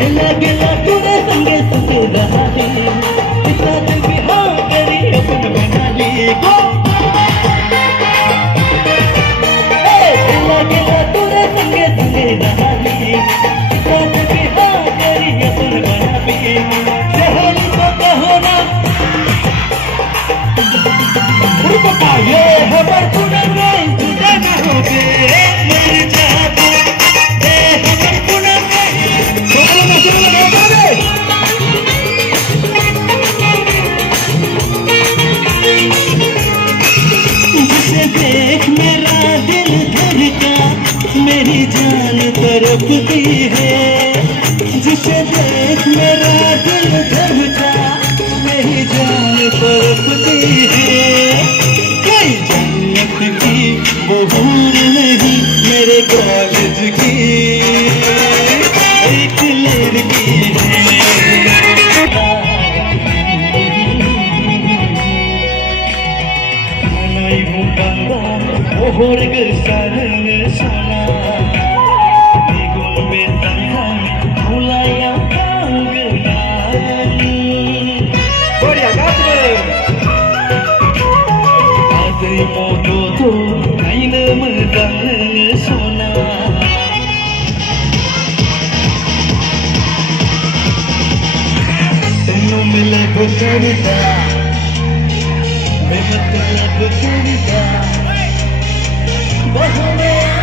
गेला तुरे संगे सुते रहाली इतना दिल की हाँ करी अपन बनाली गो गेला तुरे संगे सुते रहाली इतना दिल की हाँ करी अपन बनाली सहेली को कहो ना रुपा ये खबर सुना नहीं तुझे ना होगे मर जाते जिसे देख मेरा दिल धड़का मेरी जान तड़पती है जिसे देख मेरा दिल धड़का मेरी जान तड़पती है कोई जन्नत की वो हूर नहीं मेरे कॉलेज की एक लड़की है Horeg sarang sana Begun betang mulai kanggenan Korea kasih Adai modo tu kaina medang sona Tenu mila bercerita Memang telah bercerita Bahagia